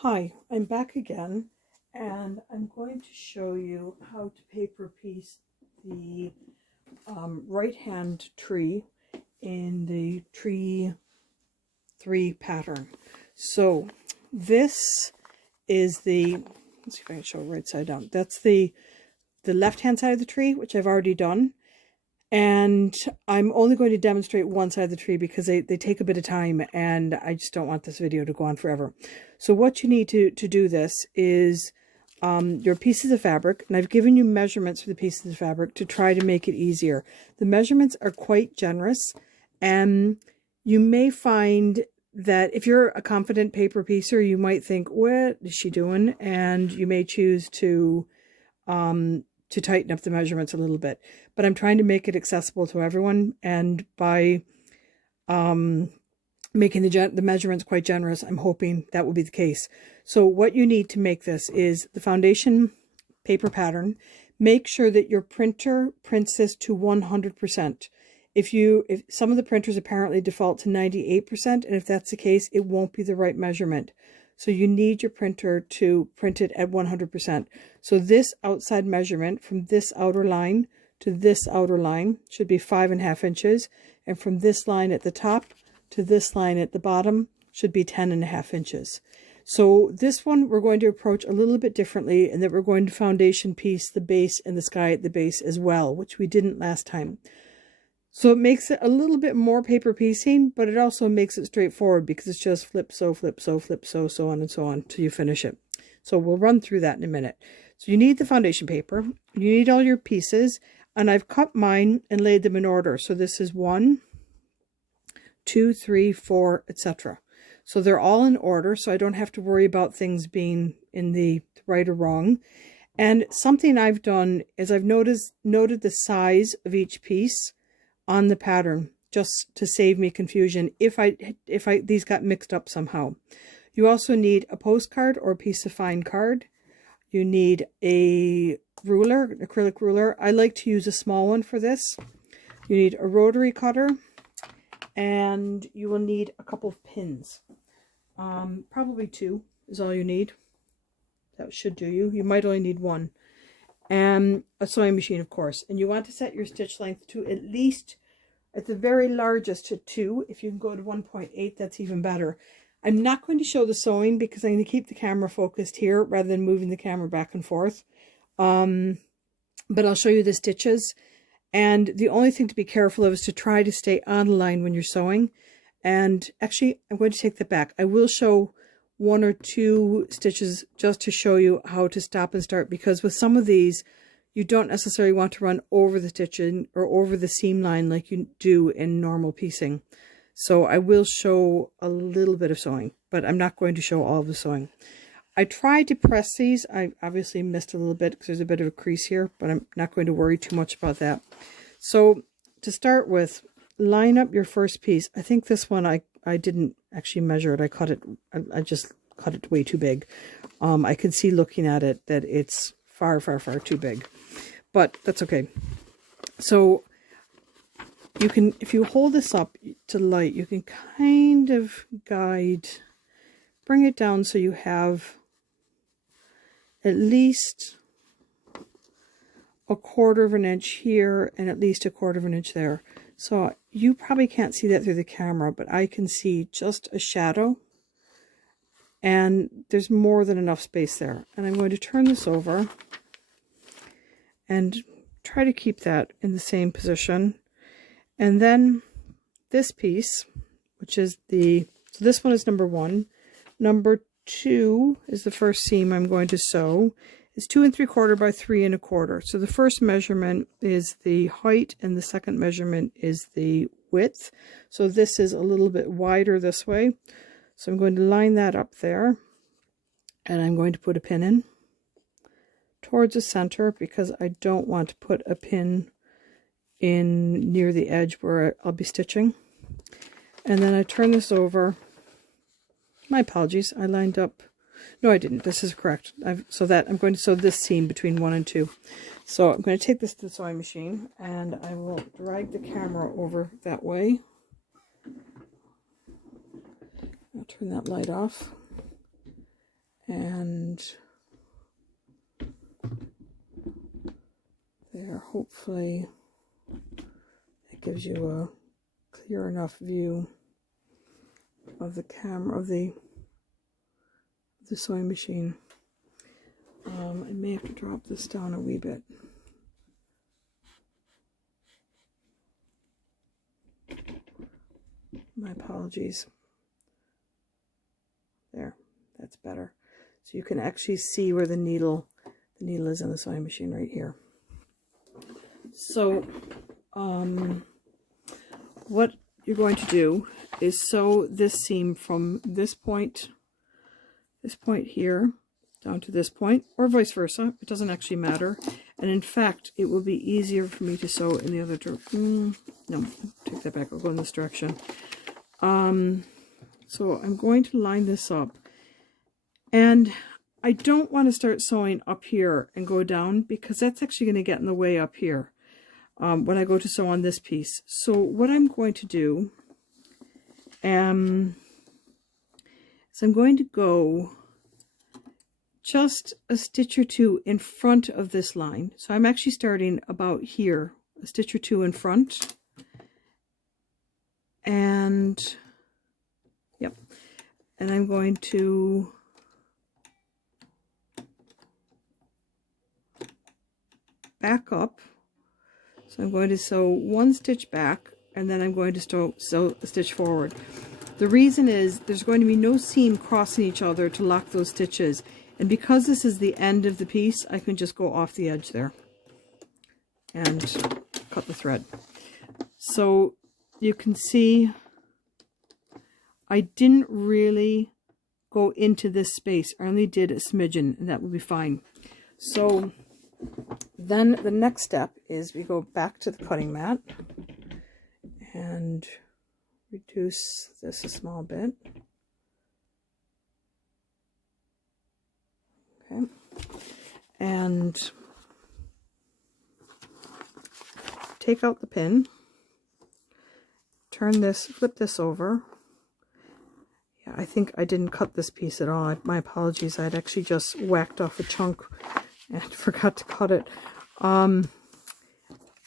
Hi, I'm back again, and I'm going to show you how to paper piece the right-hand tree in the tree 3 pattern. So this is the, let's see if I can show it right side down. That's the left-hand side of the tree, which I've already done. And I'm only going to demonstrate one side of the tree because they take a bit of time and I just don't want this video to go on forever. So what you need to do this is your pieces of fabric, and I've given you measurements for the pieces of fabric to try to make it easier. The measurements are quite generous, and you may find that if you're a confident paper piecer, you might think, what is she doing? And you may choose to tighten up the measurements a little bit, but I'm trying to make it accessible to everyone, and by making the measurements quite generous, I'm hoping that will be the case. So what you need to make this is the foundation paper pattern. Make sure that your printer prints this to 100%. If some of the printers apparently default to 98%, and if that's the case, it won't be the right measurement. So you need your printer to print it at 100%. So this outside measurement from this outer line to this outer line should be 5.5 inches. And from this line at the top to this line at the bottom should be 10.5 inches. So this one we're going to approach a little bit differently, in that we're going to foundation piece the base and the sky at the base as well, which we didn't last time. So it makes it a little bit more paper piecing, but it also makes it straightforward because it's just flip, sew, flip, sew, flip, sew, so on and so on till you finish it. So we'll run through that in a minute. So you need the foundation paper, you need all your pieces, and I've cut mine and laid them in order. So this is 1, 2, 3, 4, etc. So they're all in order, so I don't have to worry about things being in the right or wrong. And something I've done is I've noted the size of each piece on the pattern, just to save me confusion if these got mixed up somehow. You also need a postcard or a piece of fine card. You need a ruler, an acrylic ruler. I like to use a small one for this. You need a rotary cutter, and you will need a couple of pins. Probably 2 is all you need. That should do you. You might only need 1. And a sewing machine, of course. And you want to set your stitch length to at least, at the very largest, to 2. If you can go to 1.8, that's even better. I'm not going to show the sewing because I'm going to keep the camera focused here rather than moving the camera back and forth. But I'll show you the stitches. And the only thing to be careful of is to try to stay on the line when you're sewing. And actually, I'm going to take that back. I will show 1 or 2 stitches just to show you how to stop and start, because with some of these you don't necessarily want to run over the stitching or over the seam line like you do in normal piecing. So I will show a little bit of sewing, but I'm not going to show all of the sewing. I tried to press these. I obviously missed a little bit because there's a bit of a crease here, but I'm not going to worry too much about that. So to start with, line up your first piece. I think this one I didn't actually measure it. I cut it. I just cut it way too big. I can see looking at it that it's far, far, far too big, but that's okay. So you can, if you hold this up to light, you can kind of guide, bring it down so you have at least 1/4 of an inch here and at least 1/4 of an inch there. So you probably can't see that through the camera, but I can see just a shadow, and there's more than enough space there. And I'm going to turn this over and try to keep that in the same position. And then this piece, which is so this one is number 1. Number 2 is the first seam I'm going to sew. It's 2 3/4 by 3 1/4. So the first measurement is the height and the second measurement is the width. So this is a little bit wider this way. So I'm going to line that up there, and I'm going to put a pin in towards the center because I don't want to put a pin in near the edge where I'll be stitching. And then I turn this over. My apologies, I lined up. No, I didn't. This is correct. So that I'm going to sew this seam between 1 and 2. So I'm going to take this to the sewing machine, and I will drag the camera over that way. I'll turn that light off. And there, hopefully it gives you a clear enough view of the camera, of the sewing machine. I may have to drop this down a wee bit. My apologies. There, that's better. So you can actually see where the needle is in the sewing machine right here. So what you're going to do is sew this seam from this point here down to this point, or vice versa. It doesn't actually matter. And in fact, it will be easier for me to sew in the other direction. No, take that back. I'll go in this direction. So I'm going to line this up, and I don't want to start sewing up here and go down, because that's actually going to get in the way up here when I go to sew on this piece. So what I'm going to do is I'm going to go just a stitch or two in front of this line. So I'm actually starting about here, a stitch or two in front. And yep, and I'm going to back up. So I'm going to sew one stitch back, and then I'm going to sew a stitch forward. The reason is there's going to be no seam crossing each other to lock those stitches. And because this is the end of the piece, I can just go off the edge there and cut the thread. So you can see I didn't really go into this space. I only did a smidgen, and that will be fine. So then the next step is we go back to the cutting mat and reduce this a small bit. Okay, and take out the pin, turn this, flip this over. Yeah, I think I didn't cut this piece at all. My apologies. I'd actually just whacked off a chunk and forgot to cut it. And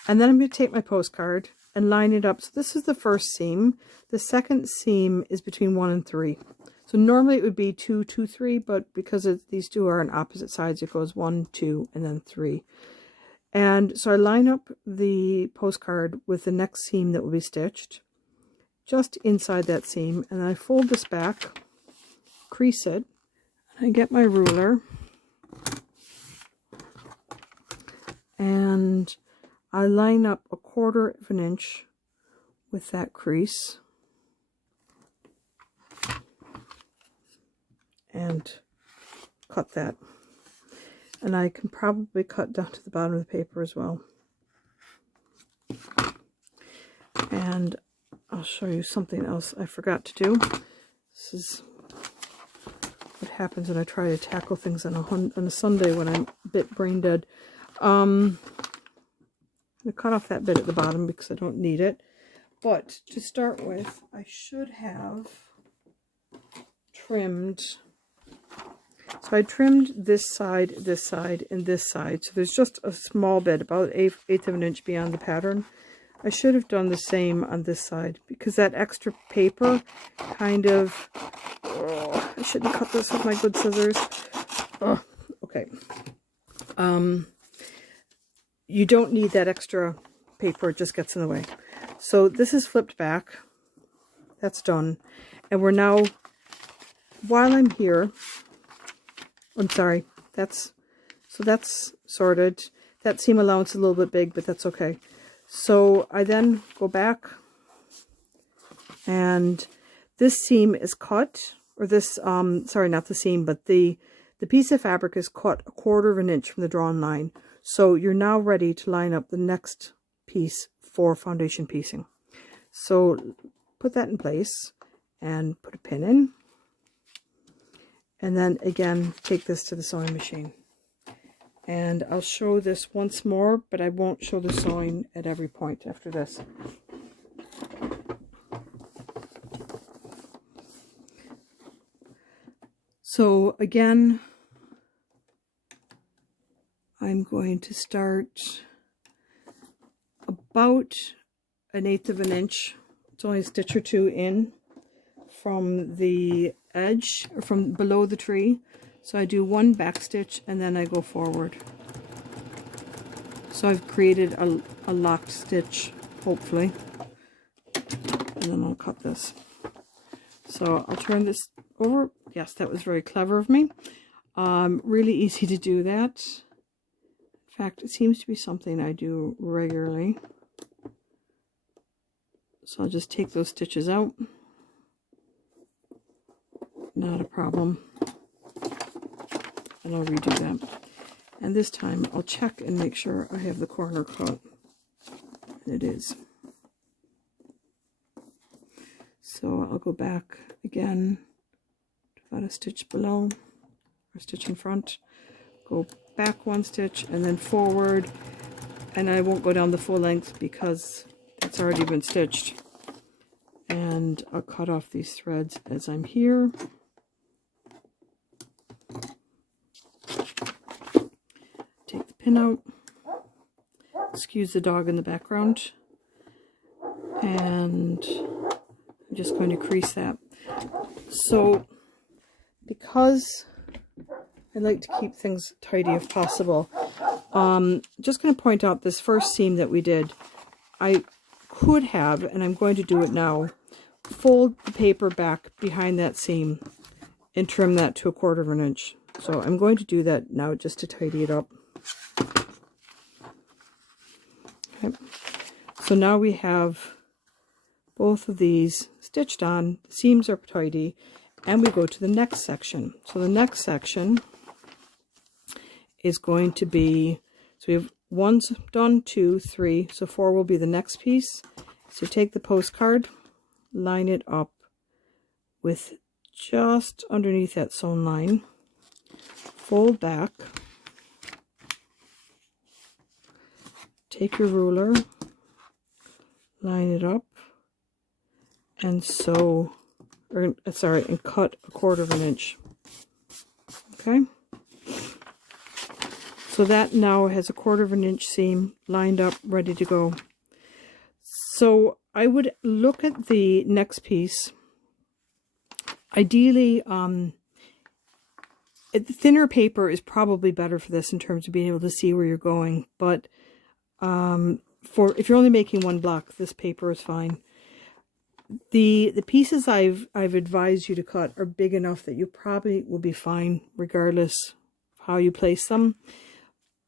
then I'm going to take my postcard and line it up. So this is the first seam. The second seam is between 1 and 3. So normally it would be 2, 2, 3, but because these two are on opposite sides, it goes 1, 2, and then 3. And so I line up the postcard with the next seam that will be stitched, just inside that seam, and I fold this back, crease it, and I get my ruler, and I line up 1/4 of an inch with that crease. And cut that. And I can probably cut down to the bottom of the paper as well. And I'll show you something else I forgot to do. This is what happens when I try to tackle things on a Sunday when I'm a bit brain dead. I'm going to cut off that bit at the bottom because I don't need it. But to start with, I should have trimmed. So I trimmed this side, and this side. So there's just a small bit, about 1/8 of an inch beyond the pattern. I should have done the same on this side, because that extra paper kind of... Oh, I shouldn't cut this with my good scissors. Oh, okay. You don't need that extra paper. It just gets in the way. So this is flipped back. That's done. And we're now, while I'm here... I'm sorry, that's sorted. That seam allowance is a little bit big, but that's okay. So I then go back, and this seam is cut, or this, sorry, not the seam, but the piece of fabric is cut 1/4 of an inch from the drawn line. So you're now ready to line up the next piece for foundation piecing. So put that in place and put a pin in. And then again, take this to the sewing machine. And I'll show this once more, but I won't show the sewing at every point after this. So again, I'm going to start about 1/8 of an inch. It's only a stitch or two in from the edge, or from below the tree. So I do one back stitch and then I go forward. So I've created a locked stitch, hopefully. And then I'll cut this. So I'll turn this over. Yes, that was very clever of me. Really easy to do that. In fact, it seems to be something I do regularly. So I'll just take those stitches out. Not a problem. And I'll redo that. And this time I'll check and make sure I have the corner cut. And it is. So I'll go back again, about a stitch below, or a stitch in front, go back one stitch and then forward, and I won't go down the full length because it's already been stitched. And I'll cut off these threads as I'm here. Take the pin out, excuse the dog in the background, and I'm just going to crease that. So because I like to keep things tidy if possible, just going to point out this first seam that we did. I could have, and I'm going to do it now, fold the paper back behind that seam and trim that to 1/4 of an inch. So I'm going to do that now just to tidy it up. Okay. So now we have both of these stitched on, the seams are tidy, and we go to the next section. So the next section is going to be, so we have 1's done, 2, 3, so 4 will be the next piece. So take the postcard, line it up with just underneath that sewn line, fold back, take your ruler, line it up, and sew, or sorry, and cut 1/4 of an inch. Okay, so that now has 1/4 of an inch seam lined up, ready to go. So I would look at the next piece. Ideally, the thinner paper is probably better for this in terms of being able to see where you're going. But for if you're only making one block, this paper is fine. The pieces I've advised you to cut are big enough that you probably will be fine regardless of how you place them.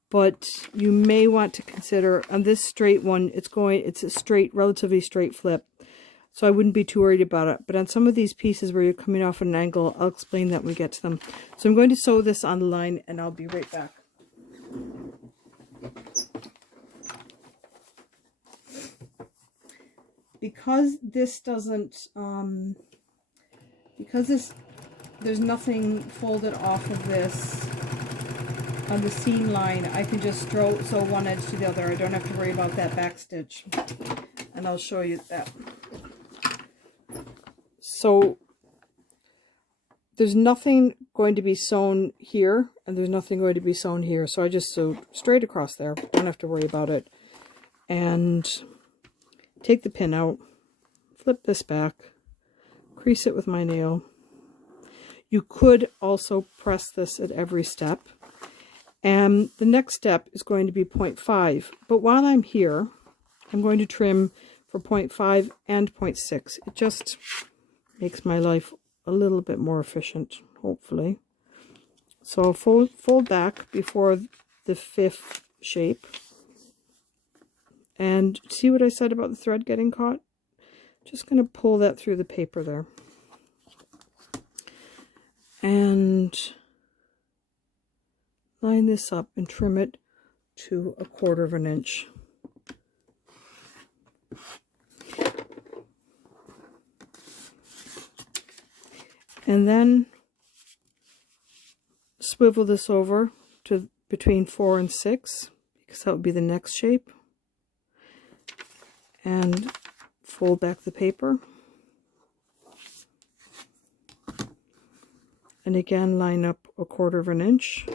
But you may want to consider on this straight one, it's a straight, relatively straight flip. So I wouldn't be too worried about it. But on some of these pieces where you're coming off at an angle, I'll explain that when we get to them. So I'm going to sew this on the line and I'll be right back. Because this doesn't, there's nothing folded off of this on the seam line, I can just sew one edge to the other. I don't have to worry about that back stitch. And I'll show you that. So there's nothing going to be sewn here, and there's nothing going to be sewn here. So I just sewed straight across there. Don't have to worry about it. And take the pin out, flip this back, crease it with my nail. You could also press this at every step. And the next step is going to be 0.5. But while I'm here, I'm going to trim for 0.5 and 0.6. It just makes my life a little bit more efficient, hopefully. So I'll fold back before the 5th shape. And see what I said about the thread getting caught? Just going to pull that through the paper there. And line this up and trim it to 1/4 of an inch. And then swivel this over to between 4 and 6, because that would be the next shape. And fold back the paper. And again, line up 1/4 inch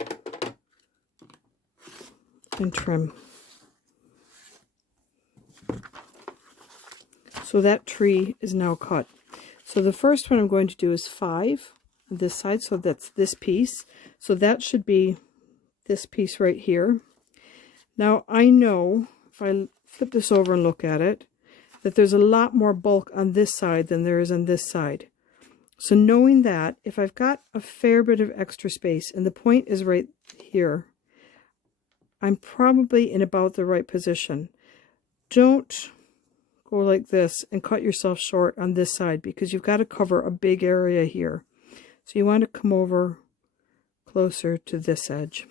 and trim. So that tree is now cut. So the first one I'm going to do is 5 on this side, so that's this piece. So that should be this piece right here. Now I know, if I flip this over and look at it, that there's a lot more bulk on this side than there is on this side. So knowing that, if I've got a fair bit of extra space and the point is right here, I'm probably in about the right position. Don't go like this and cut yourself short on this side, because you've got to cover a big area here. So you want to come over closer to this edge.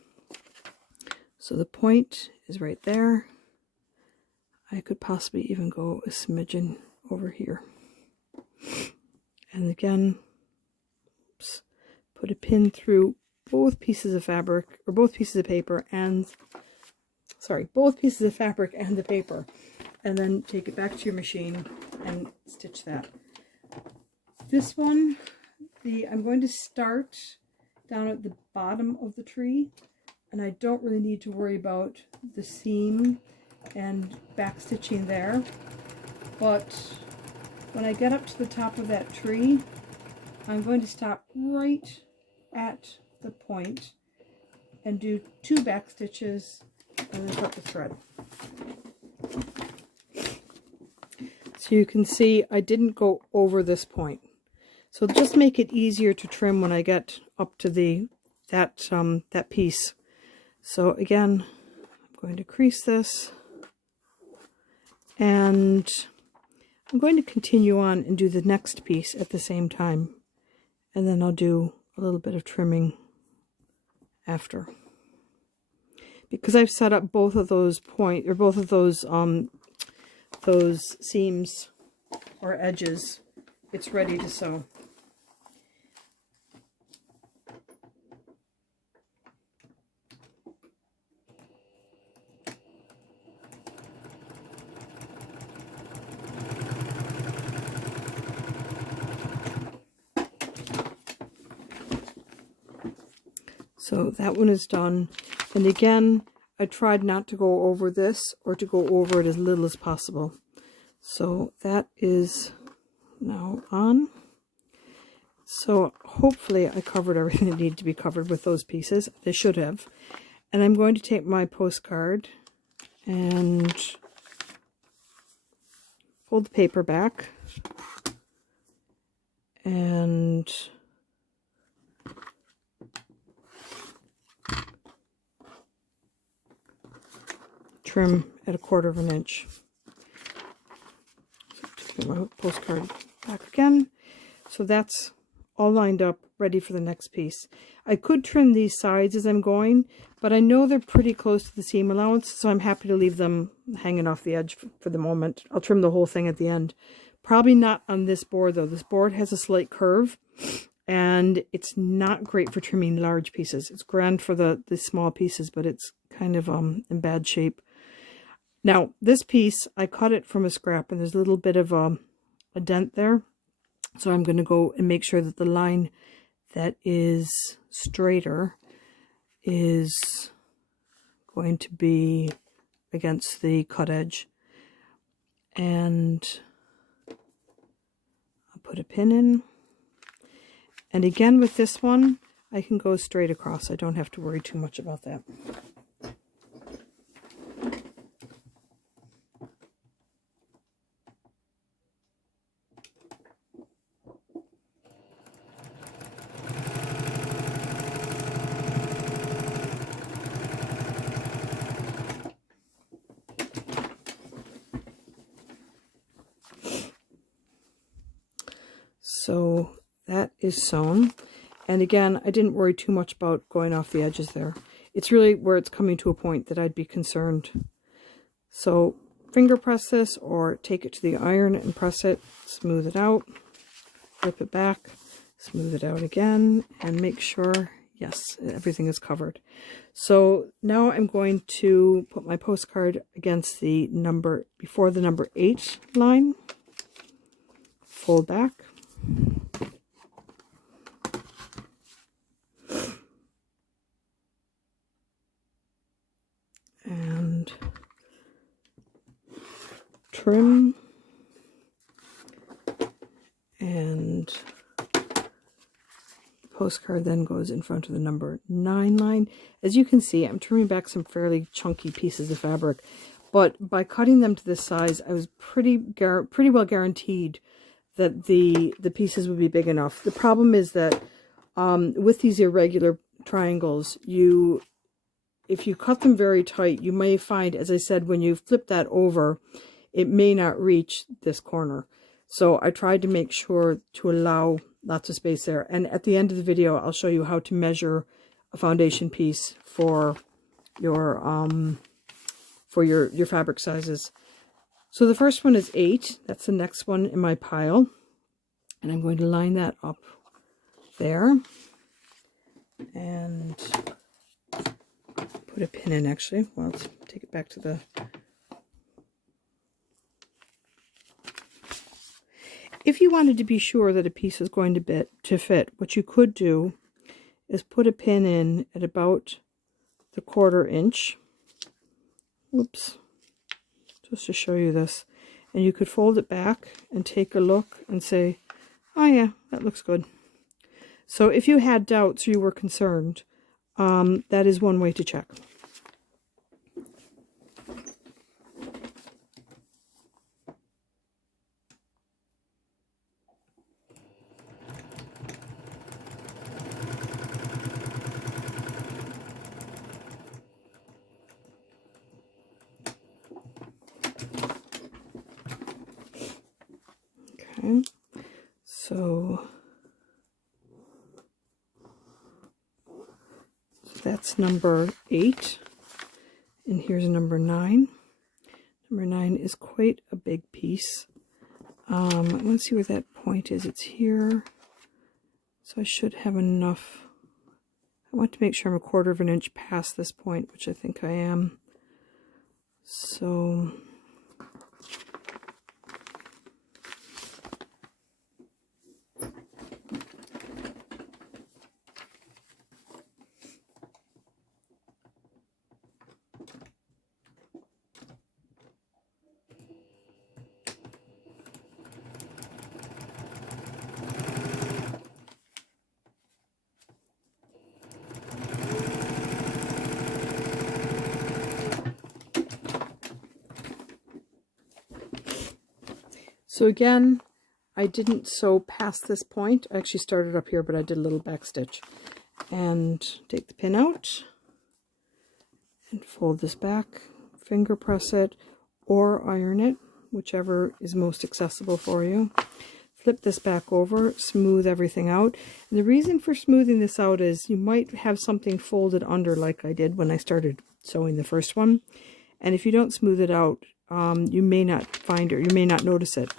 So the point is right there. I could possibly even go a smidgen over here. And again, oops, put a pin through both pieces of fabric, or both pieces of paper and, sorry, both pieces of fabric and the paper. And then take it back to your machine and stitch that. This one, I'm going to start down at the bottom of the tree, and I don't really need to worry about the seam and back stitching there. But when I get up to the top of that tree, I'm going to stop right at the point and do 2 back stitches and then cut the thread. So you can see I didn't go over this point. So just make it easier to trim when I get up to that piece. So again, I'm going to crease this, and I'm going to continue on and do the next piece at the same time, and then I'll do a little bit of trimming after. Because I've set up both of those those seams or edges, it's ready to sew. So that one is done. And again, I tried not to go over this, or to go over it as little as possible. So that is now on. So hopefully I covered everything that needed to be covered with those pieces. I should have. And I'm going to take my postcard and fold the paper back and trim at 1/4 inch. So take my postcard back again. So that's all lined up, ready for the next piece. I could trim these sides as I'm going, but I know they're pretty close to the seam allowance, so I'm happy to leave them hanging off the edge for the moment. I'll trim the whole thing at the end. Probably not on this board though. This board has a slight curve, and it's not great for trimming large pieces. It's grand for the small pieces, but it's kind of in bad shape. Now, this piece, I cut it from a scrap, and there's a little bit of a dent there. So I'm going to go and make sure that the line that is straighter is going to be against the cut edge. And I'll put a pin in. And again, with this one, I can go straight across. I don't have to worry too much about that. So that is sewn. And again, I didn't worry too much about going off the edges there. It's really where it's coming to a point that I'd be concerned. So finger press this, or take it to the iron and press it, smooth it out, flip it back, smooth it out again, and make sure, yes, everything is covered. So now I'm going to put my postcard against the number, before the number 8 line, fold back, And the postcard then goes in front of the number 9 line. As you can see, I'm trimming back some fairly chunky pieces of fabric, but by cutting them to this size, I was pretty well guaranteed that the pieces would be big enough. The problem is that with these irregular triangles, if you cut them very tight, you may find, as I said, when you flip that over, it may not reach this corner. So I tried to make sure to allow lots of space there. And at the end of the video, I'll show you how to measure a foundation piece for your fabric sizes. So the first one is 8. That's the next one in my pile. And I'm going to line that up there. And put a pin in, actually. Well, let's take it back to the... If you wanted to be sure that a piece is going to fit, what you could do is put a pin in at about the 1/4 inch. Whoops. Just to show you this. And you could fold it back and take a look and say, oh yeah, that looks good. So if you had doubts or you were concerned, that is one way to check. Okay, so that's number 8, and here's number 9. Number 9 is quite a big piece. I want to see where that point is. It's here, so I should have enough. I want to make sure I'm 1/4 inch past this point, which I think I am. So again, I didn't sew past this point. I actually started up here, but I did a little back stitch. And take the pin out and fold this back, finger press it, or iron it, whichever is most accessible for you. Flip this back over, smooth everything out. And the reason for smoothing this out is you might have something folded under like I did when I started sewing the first one. And if you don't smooth it out, you may not find it, or you may not notice it.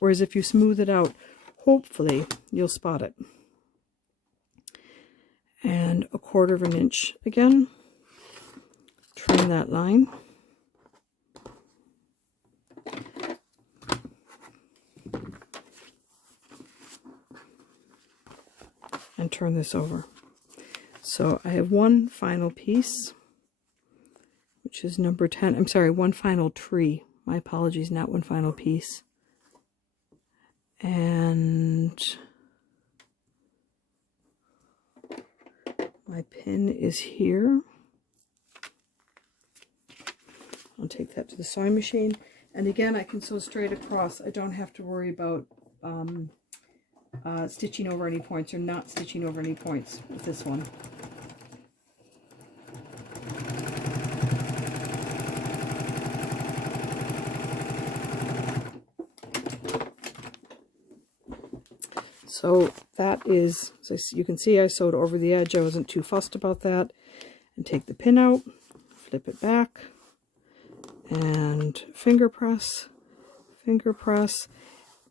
Whereas if you smooth it out, hopefully you'll spot it. And 1/4 inch again. Trim that line. And turn this over. So I have one final piece, which is number 10. I'm sorry, one final tree. My apologies, not one final piece. And my pin is here. I'll take that to the sewing machine. And again, I can sew straight across. I don't have to worry about stitching over any points or not stitching over any points with this one. So that is, so you can see I sewed over the edge. I wasn't too fussed about that. And take the pin out, flip it back, and finger press, finger press.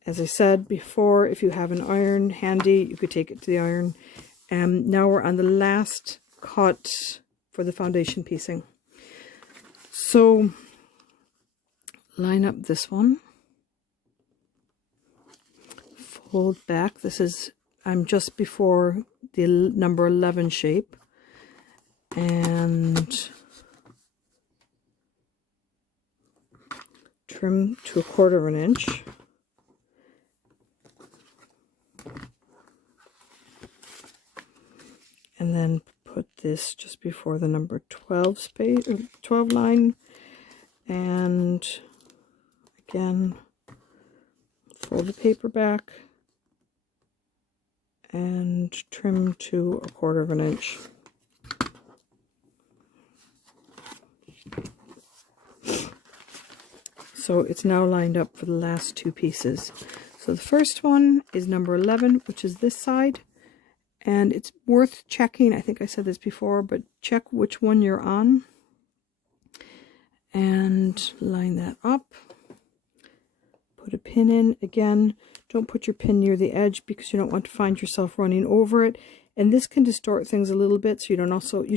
As I said before, if you have an iron handy, you could take it to the iron. And now we're on the last cut for the foundation piecing. So line up this one. Fold back. This is, I'm just before the number 11 shape. And trim to 1/4 inch. and then put this just before the number 12 space or 12 line, and again fold the paper back and trim to 1/4 inch. So it's now lined up for the last 2 pieces. So the first one is number 11, which is this side, and it's worth checking. I think I said this before, but check which one you're on and line that up. Put a pin in. Again, don't put your pin near the edge because you don't want to find yourself running over it. And this can distort things a little bit, so you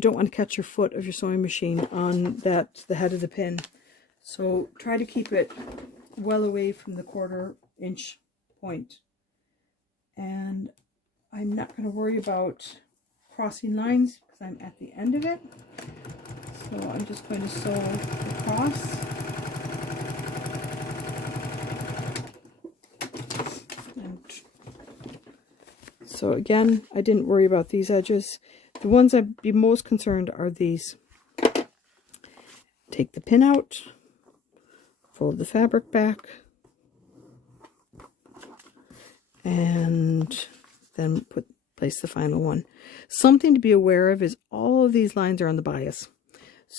don't want to catch your foot of your sewing machine on the head of the pin. So try to keep it well away from the 1/4 inch point. And I'm not going to worry about crossing lines because I'm at the end of it. So I'm just going to sew across. And so again, I didn't worry about these edges. The ones I'd be most concerned are these. Take the pin out. Fold the fabric back, and then place the final one. Something to be aware of is all of these lines are on the bias,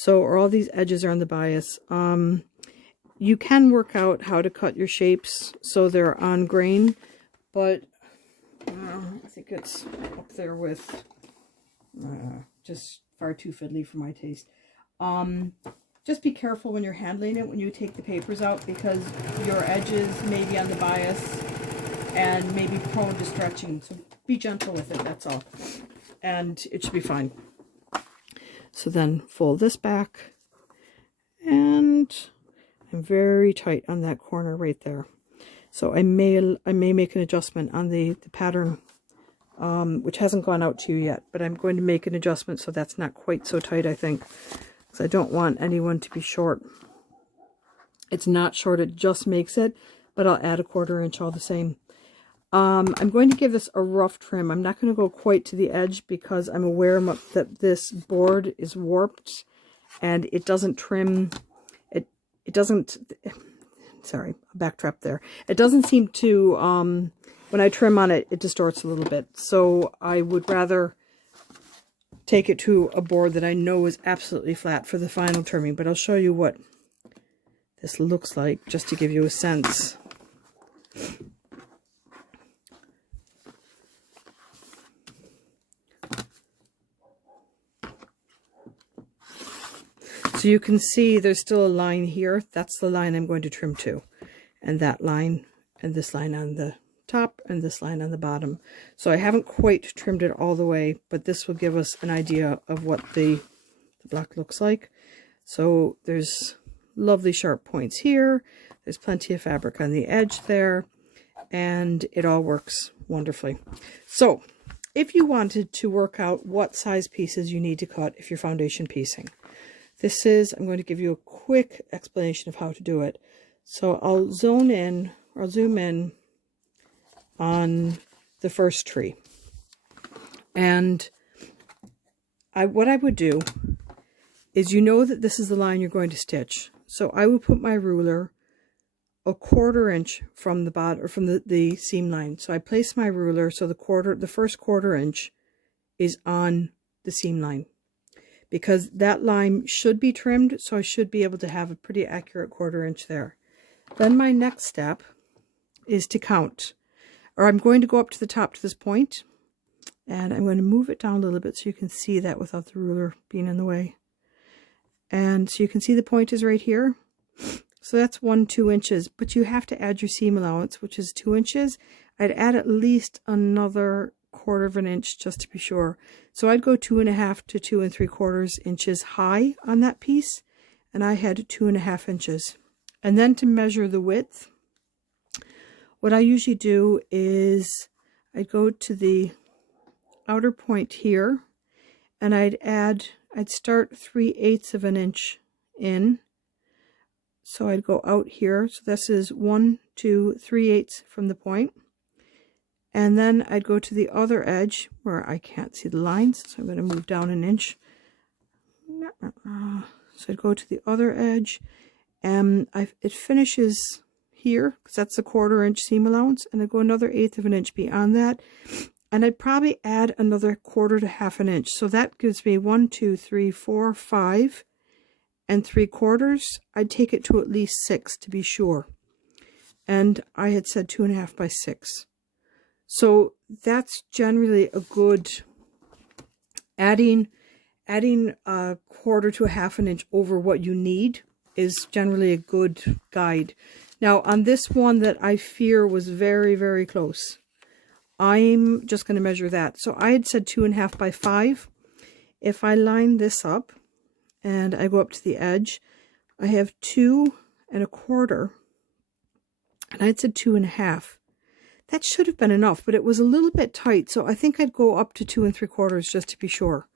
or all these edges are on the bias. You can work out how to cut your shapes so they're on grain, but I think it's up there with just far too fiddly for my taste. Just be careful when you're handling it, when you take the papers out, because your edges may be on the bias and may be prone to stretching. So be gentle with it, that's all. And it should be fine. So then fold this back, and I'm very tight on that corner right there. So I may make an adjustment on the pattern, which hasn't gone out to you yet, but I'm going to make an adjustment so that's not quite so tight, I think. I don't want anyone to be short. It's not short, it just makes it, but I'll add 1/4 inch all the same. I'm going to give this a rough trim. I'm not going to go quite to the edge because I'm aware that this board is warped and it doesn't trim. It doesn't, sorry, a backtrap there. It doesn't seem to, when I trim on it, it distorts a little bit. So I would rather take it to a board that I know is absolutely flat for the final trimming, but I'll show you what this looks like just to give you a sense. So you can see there's still a line here. That's the line I'm going to trim to, and that line, and this line on the top, and this line on the bottom. So I haven't quite trimmed it all the way, but this will give us an idea of what the block looks like. So there's lovely sharp points here, there's plenty of fabric on the edge there, and it all works wonderfully. So if you wanted to work out what size pieces you need to cut if you're foundation piecing, I'm going to give you a quick explanation of how to do it. So I'll zoom in on the first tree, and what I would do is, you know that this is the line you're going to stitch, so I would put my ruler 1/4 inch from the bottom, or from the seam line. So I place my ruler so the first 1/4 inch is on the seam line, because that line should be trimmed, so I should be able to have a pretty accurate 1/4 inch there. Then my next step is to count. Or I'm going to go up to the top to this point, and I'm going to move it down a little bit so you can see that without the ruler being in the way. And so you can see the point is right here. So that's 2 inches, but you have to add your seam allowance, which is 2 inches. I'd add at least another 1/4 inch just to be sure. So I'd go 2.5 to 2 3/4 inches high on that piece, and I had 2.5 inches. And then to measure the width, what I usually do is I'd go to the outer point here, and I'd start 3/8 of an inch in. So I'd go out here. So this is 1, 2, 3/8 from the point. And then I'd go to the other edge where I can't see the lines, so I'm going to move down an inch. So I'd go to the other edge, and it finishes here, because that's the 1/4 inch seam allowance, and I go another 1/8 of an inch beyond that, and I'd probably add another 1/4 to 1/2 an inch. So that gives me 1, 2, 3, 4, 5 and 3/4. I'd take it to at least 6 to be sure, and I had said 2.5 by 6. So that's generally a good, adding a 1/4 to 1/2 an inch over what you need is generally a good guide. Now on this one that I fear was very, very close, I'm just going to measure that. So I had said 2.5 by 5. If I line this up and I go up to the edge, I have 2.25, and I'd said 2.5. That should have been enough, but it was a little bit tight, so I think I'd go up to 2 3/4 just to be sure.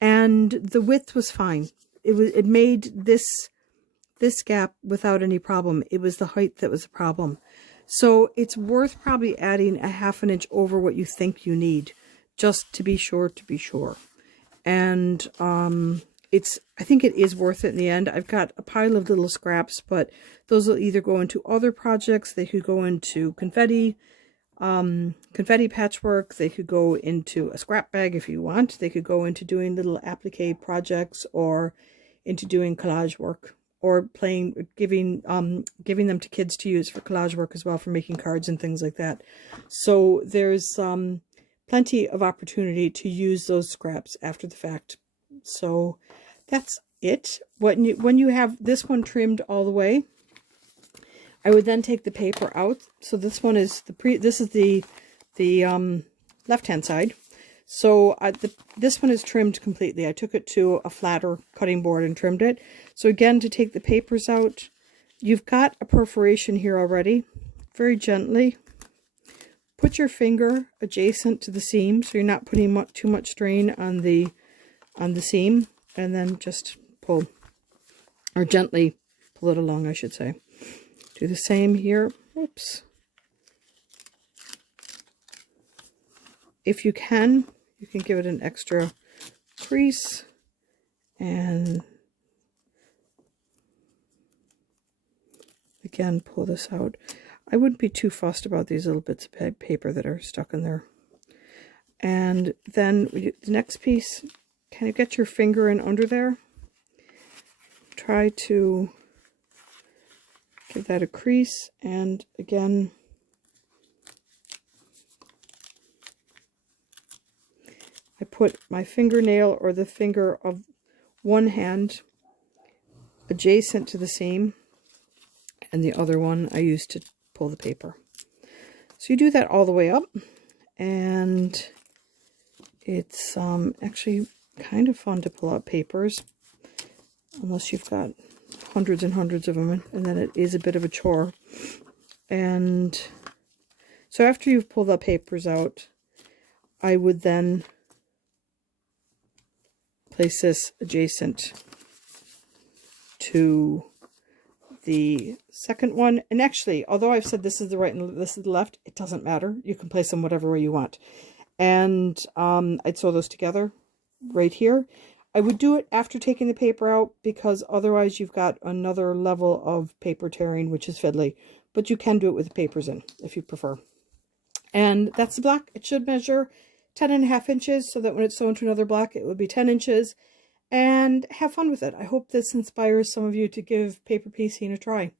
And the width was fine. It made this gap without any problem. It was the height that was the problem. So it's worth probably adding a 1/2 an inch over what you think you need, just to be sure, And I think it is worth it in the end. I've got a pile of little scraps, but those will either go into other projects. They could go into confetti patchwork. They could go into a scrap bag if you want. They could go into doing little applique projects, or into doing collage work, or giving them to kids to use for collage work as well, for making cards and things like that. So there's plenty of opportunity to use those scraps after the fact. So that's it. When you have this one trimmed all the way, I would then take the paper out. So this one is the left-hand side. So this one is trimmed completely. I took it to a flatter cutting board and trimmed it. So again, to take the papers out, you've got a perforation here already. Very gently put your finger adjacent to the seam, so you're not putting too much strain on the seam, and then just pull, or gently pull it along, I should say. Do the same here. Oops. If you can give it an extra crease, and again pull this out. I wouldn't be too fussed about these little bits of paper that are stuck in there. And then the next piece, kind of get your finger in under there. Try to give that a crease, and again I put my fingernail, or the finger of one hand, adjacent to the seam, and the other one I use to pull the paper. So you do that all the way up, and it's actually kind of fun to pull out papers, unless you've got hundreds and hundreds of them, and then it is a bit of a chore. And so after you've pulled the papers out, I would then place this adjacent to the second one. And actually, although I've said this is the right and this is the left, it doesn't matter. You can place them whatever way you want. And I'd sew those together right here. I would do it after taking the paper out, because otherwise you've got another level of paper tearing, which is fiddly. But you can do it with the papers in, if you prefer. And that's the block. It should measure 10.5 inches, so that when it's sewn to another block, it would be 10 inches. And have fun with it. I hope this inspires some of you to give paper piecing a try.